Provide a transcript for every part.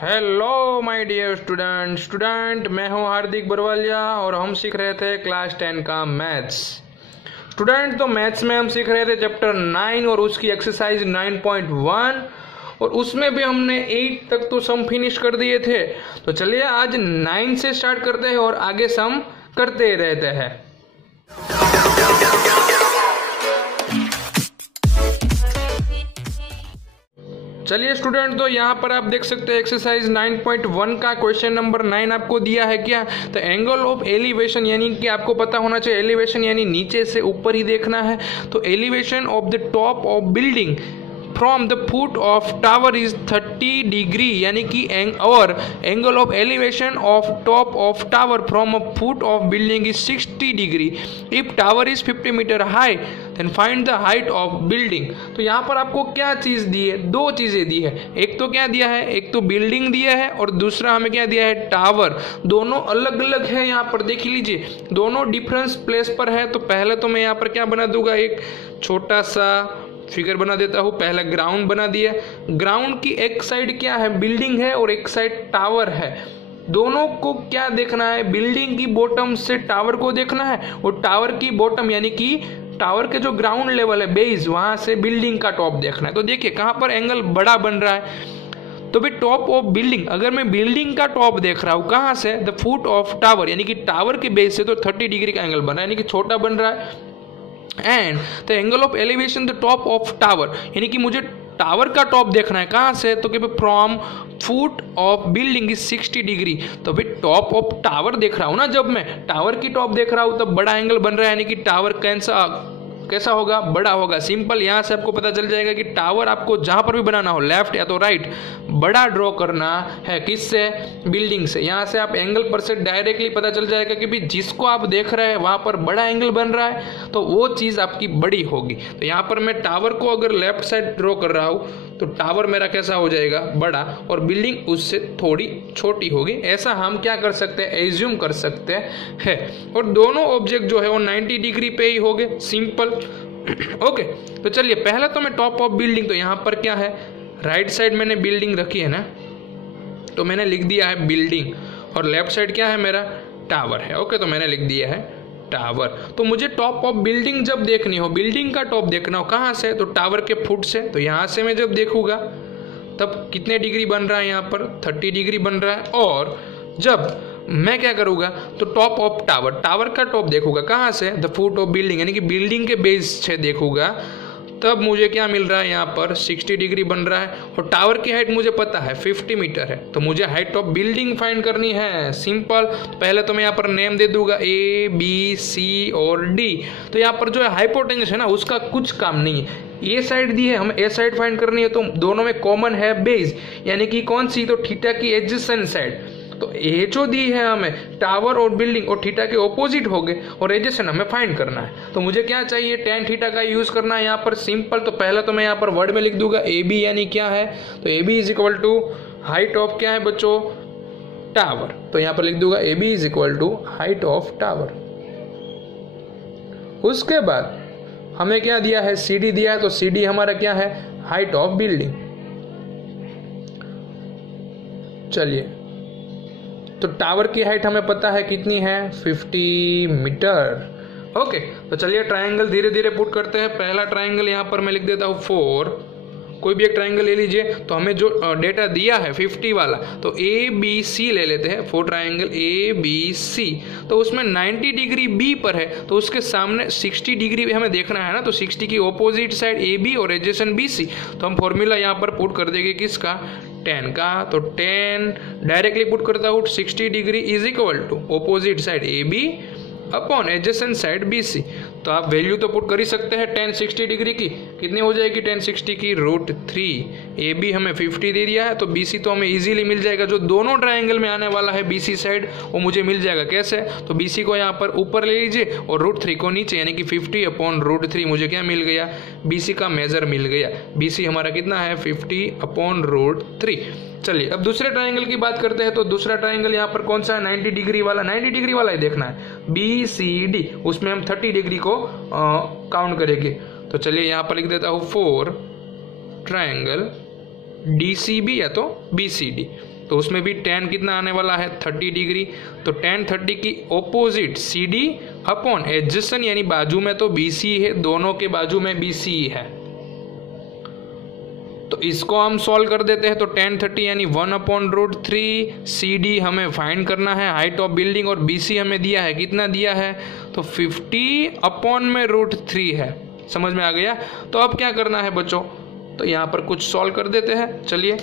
Hello my dear student मैं हूं हार्दिक बरवालिया और हम सीख रहे थे क्लास 10 का मैथ्स। स्टूडेंट, तो मैथ्स में हम सीख रहे थे चैप्टर 9 और उसकी एक्सरसाइज 9.1 और उसमें भी हमने 8 तक तो सम फिनिश कर दिए थे। तो चलिए आज 9 से स्टार्ट करते हैं और आगे सम करते रहते हैं। चलिए स्टूडेंट, तो यहाँ पर आप देख सकते हैं एक्सरसाइज 9.1 का क्वेश्चन नंबर 9 आपको दिया है क्या। तो एंगल ऑफ एलिवेशन यानी कि आपको पता होना चाहिए एलिवेशन यानी नीचे से ऊपर ही देखना है। तो elevation of the top of building from the foot of tower is 30 degree यानी कि और angle of elevation of top of tower from a foot of building is 60 degree. If tower is 50 metre high then find the height of building. तो यहाँ पर आपको क्या चीज़ दी है, दो चीज़ें दी है। एक तो क्या दिया है, एक तो बिल्डिंग दिया है और दूसरा हमें क्या दिया है, टावर। दोनों अलग अलग है, यहाँ पर देख लीजिए दोनों डिफरेंस प्लेस पर है। तो पहले तो मैं यहाँ पर क्या बना दूंगा, एक छोटा सा फिगर बना देता हूँ। पहला ग्राउंड बना दिया। ग्राउंड की एक साइड क्या है, बिल्डिंग है और एक साइड टावर है। दोनों को क्या देखना है, बिल्डिंग की बॉटम से टावर को देखना है और टावर की बॉटम यानी कि टावर के जो ग्राउंड लेवल है बेस, वहां से बिल्डिंग का टॉप देखना है। तो देखिए कहां पर एंगल बड़ा बन रहा है। तो भाई टॉप ऑफ बिल्डिंग, अगर मैं बिल्डिंग का टॉप देख रहा हूं कहां से, द फुट ऑफ टावर यानी कि टावर के बेस से, तो 30 डिग्री का एंगल बन रहा है यानी कि छोटा बन रहा है। And the angle of elevation the top of tower यानी कि मुझे टावर का टॉप देखना है कहां से, तो कि from foot of building is 60 degree. तो भाई टॉप ऑफ टावर देख रहा हूं ना, जब मैं टावर की टॉप देख रहा हूं तब बड़ा एंगल बन रहा है यानी कि टावर कैसा होगा, बड़ा होगा। सिंपल, यहां से आपको पता चल जाएगा कि टावर आपको जहां पर भी बनाना हो, लेफ्ट या तो राइट, बड़ा ड्रॉ करना है किससे, बिल्डिंग से। यहां से आप एंगल पर से डायरेक्टली पता चल जाएगा कि भी जिसको आप देख रहे हैं वहां पर बड़ा एंगल बन रहा है तो वो चीज आपकी बड़ी होगी। तो यहां पर मैं टावर को अगर लेफ्ट साइड ड्रॉ कर रहा हूं तो टावर मेरा कैसा हो जाएगा, बड़ा, और बिल्डिंग उससे थोड़ी छोटी होगी। ऐसा हम क्या कर सकते हैं, एज्यूम कर सकते हैं। और दोनों ऑब्जेक्ट जो है वो 90 डिग्री पे ही होंगे, सिंपल। ओके, तो चलिए पहले तो मैं टॉप ऑफ बिल्डिंग, तो यहाँ पर क्या है, राइट साइड मैंने बिल्डिंग रखी है ना, तो मैंने लिख दिया है बिल्डिंग और लेफ्ट साइड क्या है मेरा, टावर है। ओके, तो मैंने लिख दिया है टावर। तो मुझे टॉप ऑफ बिल्डिंग जब देखनी हो, बिल्डिंग का टॉप देखना हो कहाँ से, तो टावर के फुट से। तो यहाँ से मैं जब देखूंगा तब कितने डिग्री बन रहा है, यहाँ पर 30 डिग्री बन रहा है। और जब मैं क्या करूंगा, तो टॉप ऑफ टावर, टावर का टॉप देखूंगा कहाँ से, द फुट ऑफ बिल्डिंग यानी कि बिल्डिंग के बेस से देखूंगा, तब मुझे क्या मिल रहा है, यहाँ पर 60 डिग्री बन रहा है। और टावर की हाइट मुझे पता है 50 मीटर है, तो मुझे हाइट ऑफ बिल्डिंग फाइंड करनी है, सिंपल। तो पहले तो मैं यहाँ पर नेम दे दूंगा A B C और D। तो यहाँ पर जो है हाइपोटेन्यूस है ना, उसका कुछ काम नहीं है। ये साइड दी है, हमें ए साइड फाइंड करनी है, तो दोनों में कॉमन है बेस यानी कि कौन सी, तो थीटा की एडजेसेंट साइड। तो ए जो दी है हमें, टावर और बिल्डिंग और थीटा के ऑपोजिट हो गए और एडजेसेंट हमें फाइंड करना है। तो मुझे क्या चाहिए, tan थीटा का यूज करना है यहाँ पर, सिंपल। तो पहले तो मैं यहाँ पर वर्ड में लिख दूंगा ए बी यानी क्या है, तो A B is equal to height of क्या है बच्चों, टावर। तो यहाँ पर लिख दूंगा A B is equal to height of tower. उसके बाद हमें क्या दिया है, सी डी दिया है, तो सी डी हमारा क्या है, हाइट ऑफ बिल्डिंग। चलिए, तो टावर की हाइट हमें पता है कितनी है, 50 मीटर। ओके, तो चलिए ट्रायंगल धीरे धीरे पुट करते हैं। पहला ट्रायंगल यहाँ पर मैं लिख देता हूँ 4, कोई भी एक ट्रायंगल ले लीजिए। तो हमें जो डेटा दिया है 50 वाला, तो ABC ले लेते हैं, 4 ट्रायंगल ABC। तो उसमें 90 डिग्री B पर है, तो उसके सामने 60 डिग्री भी हमें देखना है ना, तो 60 की ऑपोजिट साइड AB और एडजेसेंट BC। तो हम फॉर्मूला यहाँ पर पुट कर देंगे किसका, tan का। तो tan डायरेक्टली पुट करता हूँ 60 degree is equal to opposite side AB upon adjacent side BC। तो आप वैल्यू तो पुट कर ही सकते हैं tan 60 डिग्री की, कितनी हो जाएगी tan 60 की, √3। AB हमें 50 दे दिया है, तो BC तो हमें इजीली मिल जाएगा। जो दोनों ट्रायंगल में आने वाला है BC साइड, वो मुझे मिल जाएगा। कैसे, तो BC को यहाँ पर ऊपर ले लीजिए और √3 को नीचे, यानी कि 50 अपॉन √3 मुझे क्या मिल गया, BC का मेजर मिल गया। BC हमारा कितना है, 50 अपॉन √3। चलिए अब दूसरे ट्रायंगल की बात करते हैं। तो दूसरा ट्रायंगल यहाँ पर कौन सा है, 90 डिग्री वाला, 90 डिग्री वाला ही देखना है, BCD। उसमें हम 30 डिग्री को काउंट करेंगे। तो चलिए यहाँ पर लिख देता हूँ 4 ट्रायंगल DCB या तो BCD। तो उसमें भी tan कितना आने वाला है 30 डिग्री। तो tan 30 की ऑपोजिट CD अपॉन एडजेसेंट यानी बाजू में तो BC है, दोनों के बाजू में BC है। तो इसको हम सॉल्व कर देते हैं। तो tan 30 यानी 1/√3 CD हमें फाइंड करना है, हाइट ऑफ बिल्डिंग, और BC हमें दिया है, कितना दिया है तो 50/√3 है। समझ में आ गया। तो अब क्या करना है बच्चों, तो यहाँ पर कुछ सॉल्व कर देते हैं। चलिए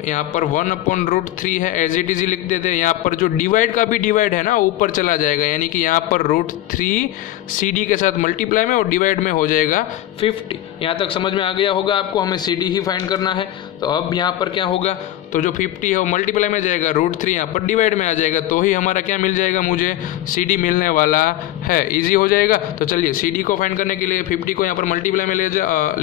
यहाँ पर 1/√3 है, एज इट इज लिख देते हैं। यहाँ पर जो डिवाइड का भी डिवाइड है ना ऊपर चला जाएगा, यानी कि यहाँ पर √3 CD के साथ मल्टीप्लाई में और डिवाइड में हो जाएगा 50। यहाँ तक समझ में आ गया होगा आपको, हमें CD ही फाइंड करना है। तो अब यहाँ पर क्या होगा, तो जो 50 है वो मल्टीप्लाई में जाएगा, √3 यहाँ पर डिवाइड में आ जाएगा, तो ही हमारा क्या मिल जाएगा, मुझे CD मिलने वाला है। इजी हो जाएगा। तो चलिए CD को फाइंड करने के लिए 50 को यहाँ पर मल्टीप्लाई में ले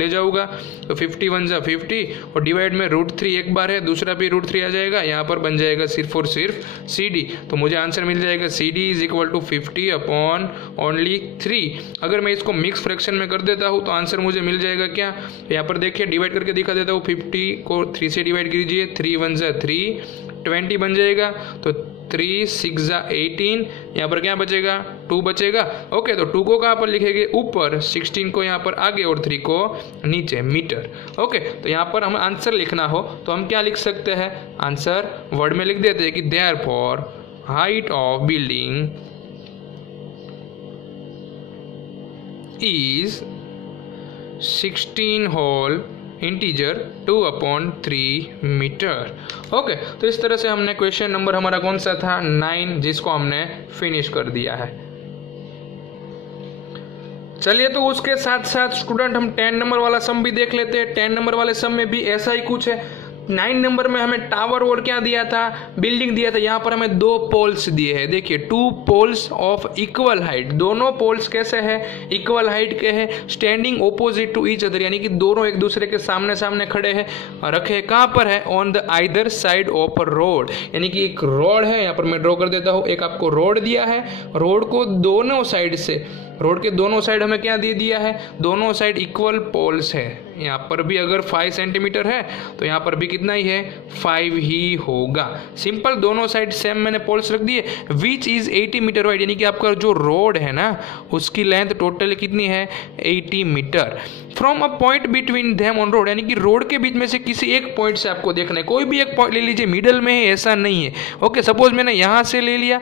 जाऊँगा। तो 50 1 जा 50 और डिवाइड में √3 एक बार है, दूसरा भी √3 आ जाएगा, यहाँ पर बन जाएगा सिर्फ और सिर्फ CD। तो मुझे आंसर मिल जाएगा CD = 50/3। अगर मैं इसको मिक्स फ्रैक्शन में कर देता हूँ तो आंसर मुझे मिल जाएगा क्या, यहाँ पर देखिए डिवाइड करके दिखा देता हूँ। 50 को 3 से डिवाइड कीजिए, 3 1 जा 3, 20 बन जाएगा। तो 3 6 जा 18, यहाँ पर क्या बचेगा 2 बचेगा। ओके, तो 2 को कहाँ पर लिखेंगे ऊपर, 16 को यहाँ पर आगे और 3 को नीचे, मीटर। ओके, तो यहाँ पर हमें आंसर लिखना हो तो हम क्या लिख सकते हैं, आंसर वर्ड में लिख देते हैं कि therefore height of building is 16 whole integer 2/3 metre. Okay, तो इस तरह से हमने क्वेश्चन नंबर हमारा कौन सा था 9, जिसको हमने फिनिश कर दिया है। चलिए, तो उसके साथ साथ स्टूडेंट हम 10 नंबर वाला सम भी देख लेते हैं। 10 नंबर वाले सम में भी ऐसा ही कुछ है। 9 नंबर में हमें टावर और क्या दिया था, बिल्डिंग दिया था। यहाँ पर हमें 2 पोल्स दिए हैं। देखिए 2 पोल्स ऑफ इक्वल हाइट, दोनों पोल्स कैसे हैं, इक्वल हाइट के हैं, standing opposite to each other, यानी कि दोनों एक दूसरे के सामने सामने खड़े हैं। रखे कहाँ पर है, on the either side of road, यानी कि एक रोड है, यहाँ पर मैं ड्रॉ कर देता हूँ। एक आपको रोड दिया है, रोड को दोनों साइड से, रोड के दोनों साइड हमें क्या दे दिया है, दोनों साइड इक्वल पोल्स है। यहाँ पर भी अगर 5 सेंटीमीटर है तो यहाँ पर भी कितना ही है 5 ही होगा। सिंपल, दोनों साइड सेम मैंने पोल्स रख दिए। विच इज 80 मीटर वाइड, यानी कि आपका जो रोड है ना उसकी लेंथ टोटल कितनी है 80 metre. From a point between them on road, यानी कि रोड के बीच में से किसी एक पॉइंट से आपको देखना है, कोई भी एक पॉइंट ले लीजिए, मिडल में है ऐसा नहीं है। ओके, सपोज मैंने यहाँ से ले लिया।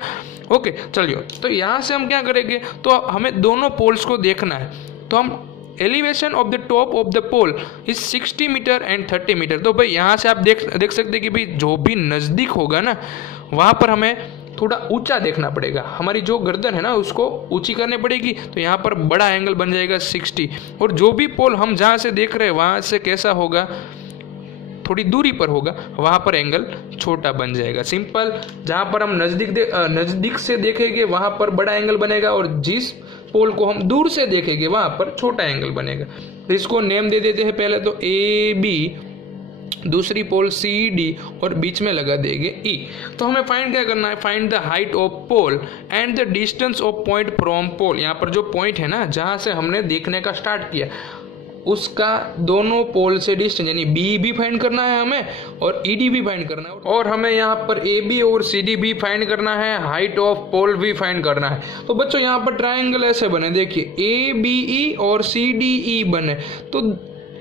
ओके, चलिए, तो यहाँ से हम क्या करेंगे, तो हमें दोनों पोल्स को देखना है। तो हम elevation of the top of the pole is 60 metre and 30 metre. तो भाई यहाँ से आप देख सकते हैं कि भाई जो भी नज़दीक होगा ना वहाँ पर हमें थोड़ा ऊंचा देखना पड़ेगा, हमारी जो गर्दन है ना उसको ऊंची करनी पड़ेगी। तो यहाँ पर बड़ा एंगल बन जाएगा 60, और जो भी पोल हम जहाँ से देख रहे हैं वहाँ से कैसा होगा, थोड़ी दूरी पर होगा, वहाँ पर एंगल छोटा बन जाएगा। सिंपल, जहाँ पर हम नज़दीक से देखेंगे वहाँ पर बड़ा एंगल बनेगा, और जिस पोल को हम दूर से देखेंगे वहाँ पर छोटा एंगल बनेगा। तो इसको नेम दे देते हैं पहले तो AB, दूसरी पोल CD और बीच में लगा देंगे E। तो हमें फाइंड क्या करना है, find the height of pole and the distance of point from pole. यहाँ पर जो पॉइंट है ना जहाँ से हमने देखने का स्टार्ट किया उसका दोनों पोल से डिस्टेंस, यानी B भी फाइंड करना है हमें और ED भी फाइंड करना है, और हमें यहाँ पर AB और CD भी फाइंड करना है, हाइट ऑफ पोल भी फाइंड करना है। तो बच्चों यहाँ पर ट्रायंगल ऐसे बने, देखिए ABE और CDE बने, तो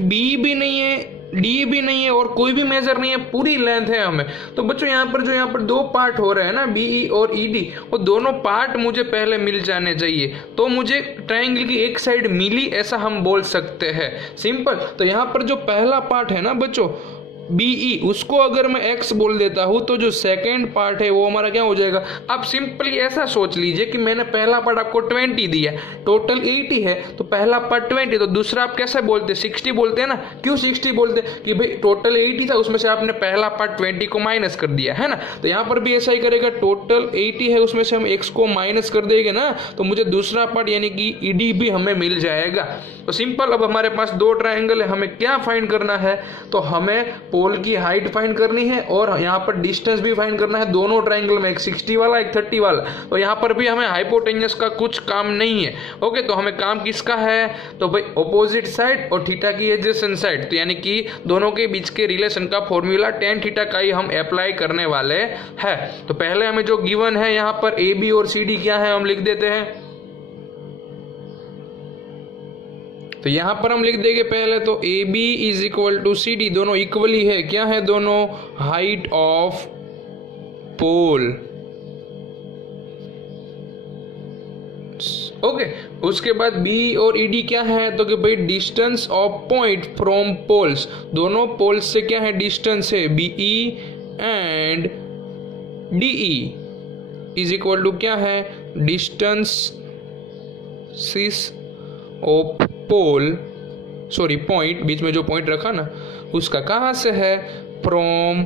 B भी नहीं है, D भी नहीं है और कोई भी मेजर नहीं है, पूरी लेंथ है हमें। तो बच्चों यहाँ पर 2 पार्ट हो रहे हैं ना BE और ED, वो दोनों पार्ट मुझे पहले मिल जाने चाहिए, तो मुझे ट्रायंगल की एक साइड मिली ऐसा हम बोल सकते हैं। सिंपल, तो यहाँ पर जो पहला पार्ट है ना बच्चों BE, उसको अगर मैं X बोल देता हूँ तो जो सेकेंड पार्ट है वो हमारा क्या हो जाएगा। आप सिंपली ऐसा सोच लीजिए कि मैंने पहला पार्ट आपको 20 दिया, टोटल 80 है, तो पहला पार्ट 20, तो दूसरा आप कैसे बोलते 60 बोलते हैं ना। क्यों 60 बोलते कि भाई टोटल 80 था, उसमें से आपने पहला पार्ट 20 को माइनस कर दिया है ना। तो यहाँ पर भी ऐसा ही करेगा, टोटल 80 है उसमें से हम X को माइनस कर देंगे ना, तो मुझे दूसरा पार्ट यानी कि ED भी हमें मिल जाएगा। तो सिंपल, अब हमारे पास 2 ट्रायंगल है, हमें क्या फाइंड करना है, तो हमें पोल की हाइट फाइंड करनी है और यहाँ पर डिस्टेंस भी फाइंड करना है दोनों ट्राइंगल में, एक 60 वाला एक 30 वाला। तो यहाँ पर भी हमें हाइपोटेन्यूस का कुछ काम नहीं है। ओके, तो हमें काम किसका है, तो भाई ऑपोजिट साइड और थीटा की एडजेसेंट साइड, तो यानी कि दोनों के बीच के रिलेशन का फॉर्मूला tan थीटा का ही हम अप्लाई करने वाले हैं। तो पहले हमें जो गिवन है यहाँ पर ए बी और सी डी क्या है हम लिख देते हैं। तो यहां पर हम लिख देंगे पहले तो A B is equal to C D, दोनों इक्वली है, क्या है दोनों, हाइट ऑफ पोल। ओके, उसके बाद बी और ई डी क्या है, तो कि भाई distance of point from poles, दोनों पोल्स से क्या है डिस्टेंस है, BE and DE is equal to क्या है, डिस्टेंस सिस ऑफ पोल, सॉरी पॉइंट, बीच में जो पॉइंट रखा ना उसका, कहाँ से है, फ्रॉम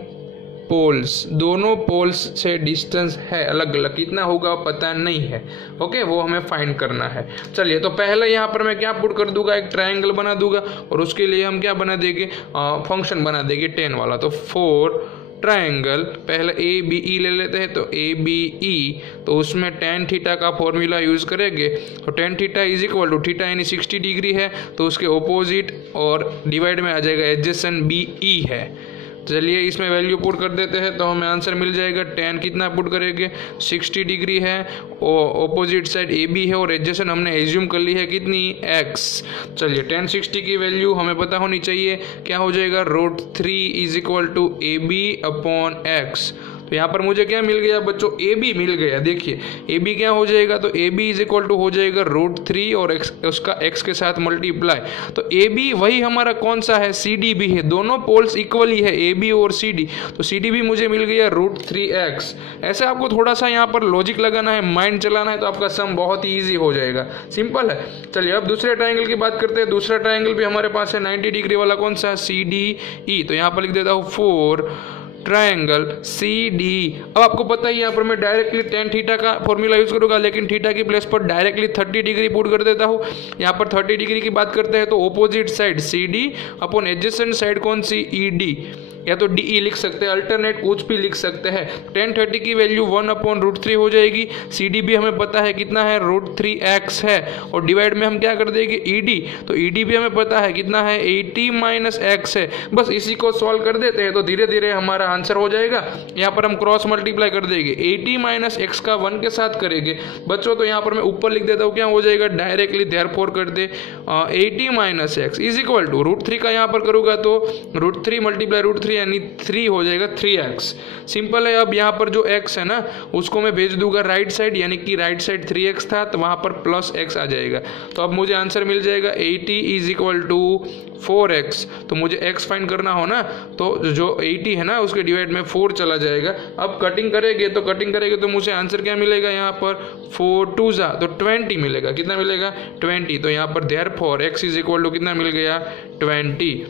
पोल्स, दोनों पोल्स से डिस्टेंस है अलग अलग, कितना होगा पता नहीं है। ओके, वो हमें फाइंड करना है। चलिए, तो पहले यहाँ पर मैं क्या पुट कर दूंगा, एक ट्रायंगल बना दूंगा और उसके लिए हम क्या बना देंगे, फंक्शन बना देंगे tan वाला। तो 4 ट्रायंगल, पहले ए बी ई ले लेते हैं, तो ए बी ई, तो उसमें tan थीटा का फॉर्मूला यूज करेंगे। तो tan theta is equal to, theta यानी 60 डिग्री है तो उसके ऑपोजिट और डिवाइड में आ जाएगा एडजेसेंट बी ई है। चलिए इसमें वैल्यू पुट कर देते हैं तो हमें आंसर मिल जाएगा। tan कितना पुट करेंगे, 60 डिग्री है, ऑपोजिट साइड ए बी है और एडजेसेंट हमने एज्यूम कर ली है कितनी, x। चलिए tan 60 की वैल्यू हमें पता होनी चाहिए, क्या हो जाएगा, √3 is equal to A B upon x. तो यहाँ पर मुझे क्या मिल गया बच्चों, ए बी मिल गया। देखिए ए बी क्या हो जाएगा, तो A B is equal to हो जाएगा √3 और उसका x के साथ मल्टीप्लाई। तो ए बी वही हमारा कौन सा है, सी डी भी है, दोनों पोल्स इक्वल ही है ए बी और सी डी। तो सी डी भी मुझे मिल गया √3x। ऐसे आपको थोड़ा सा यहाँ पर लॉजिक लगाना है, माइंड चलाना है, तो आपका सम बहुत ही ईजी हो जाएगा, सिंपल है। चलिए अब दूसरे ट्राइंगल की बात करते हैं। दूसरा ट्राइंगल भी हमारे पास है 90 डिग्री वाला, कौन सा, सी डी ई। तो यहाँ पर लिख देता हूँ 4 ट्रायंगल सी डी। अब आपको पता है यहाँ पर मैं डायरेक्टली tan थीटा का फॉर्मूला यूज करूंगा, लेकिन थीटा की प्लेस पर डायरेक्टली 30 डिग्री पुट कर देता हूँ। यहाँ पर 30 डिग्री की बात करते हैं तो opposite side C D upon adjacent side कौन सी, ई डी, या तो डी ई लिख सकते हैं, अल्टरनेट कुछ भी लिख सकते हैं। tan 30 की वैल्यू 1/√3 हो जाएगी। सी डी भी हमें पता है कितना है, √3x है, और डिवाइड में हम क्या कर देंगे, ई डी। तो ई डी भी हमें पता है कितना है, 80 - x है। बस इसी को सॉल्व कर देते हैं तो धीरे धीरे हमारा आंसर हो जाएगा। यहाँ पर हम क्रॉस मल्टीप्लाई कर देंगे, 80 - x का 1 के साथ करेंगे बच्चों। तो यहाँ पर मैं ऊपर लिख देता हूँ, क्या हो जाएगा, डायरेक्टली देयरफॉर कर दे 80 - x इज इक्वल टू √3 का यहाँ पर करूँगा तो √3 × √3 यानी 3 हो जाएगा, 3x। सिंपल है। अब यहाँ पर जो x है ना उसको मैं भेज दूंगा राइट साइड, यानी कि राइट साइड 3x था तो वहाँ पर +x आ जाएगा। तो अब मुझे आंसर मिल जाएगा 80 इज इक्वल टू 4x। तो मुझे x फाइंड करना हो ना, तो जो 80 है ना उसके डिवाइड में 4 चला जाएगा। अब कटिंग करेंगे तो मुझे आंसर क्या मिलेगा, यहाँ पर 4 2 जा तो 20 मिलेगा। कितना मिलेगा, 20। तो यहाँ पर therefore x is equal to कितना मिल गया, 20।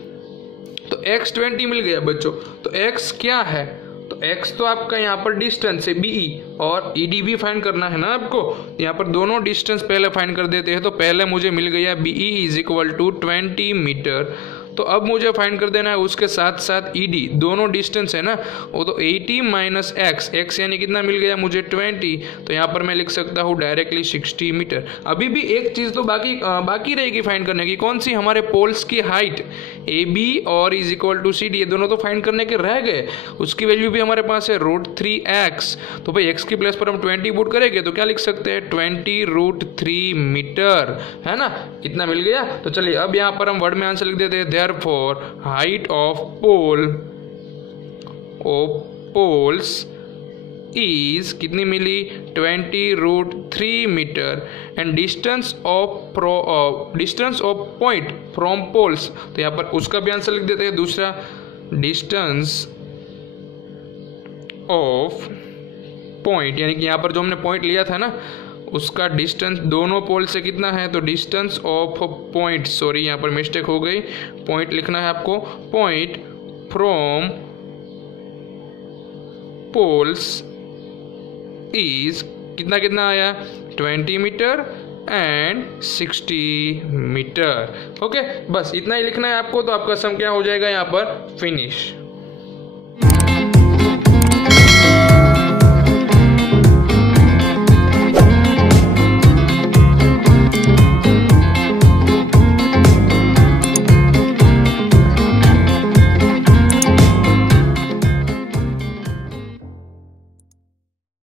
तो x 20 मिल गया बच्चों। तो x क्या है, तो x तो आपका यहाँ पर डिस्टेंस है BE, और ED भी फाइंड करना है ना आपको। यहाँ पर दोनों डिस्टेंस पहले फाइंड कर देते हैं। तो पहले मुझे मिल गया BE is equal to 20 metre. तो अब मुझे फाइंड कर देना है उसके साथ साथ ED, दोनों डिस्टेंस है ना वो, तो 80 - x यानी कितना मिल गया मुझे, 20। तो यहाँ पर मैं लिख सकता हूँ डायरेक्टली 60 मीटर। अभी भी एक चीज़ तो बाकी रहेगी फाइंड करने की, कौन सी, हमारे पोल्स की हाइट AB और इज इक्वल टू CD, ये दोनों तो फाइंड करने के रह गए। उसकी वैल्यू भी हमारे पास है √3x। तो भाई x की प्लेस पर हम 20 पुट करेंगे तो क्या लिख सकते हैं, 20 √3 मीटर, है ना, कितना मिल गया। तो चलिए अब यहाँ पर हम वर्ड में आंसर लिख देते हैं। Therefore, height of poles is कितनी मिली, 20 √3 metre, and distance of point from poles, तो यहाँ पर उसका भी आंसर लिख देते हैं। दूसरा, डिस्टेंस ऑफ पॉइंट, यानी कि यहाँ पर जो हमने पॉइंट लिया था ना उसका डिस्टेंस दोनों पोल से कितना है, तो डिस्टेंस ऑफ पॉइंट, सॉरी यहाँ पर मिस्टेक हो गई, पॉइंट लिखना है आपको, पॉइंट फ्रॉम पोल्स इज कितना आया, 20 मीटर एंड 60 मीटर। ओके, बस इतना ही लिखना है आपको। तो आपका सम क्या हो जाएगा यहाँ पर, फिनिश।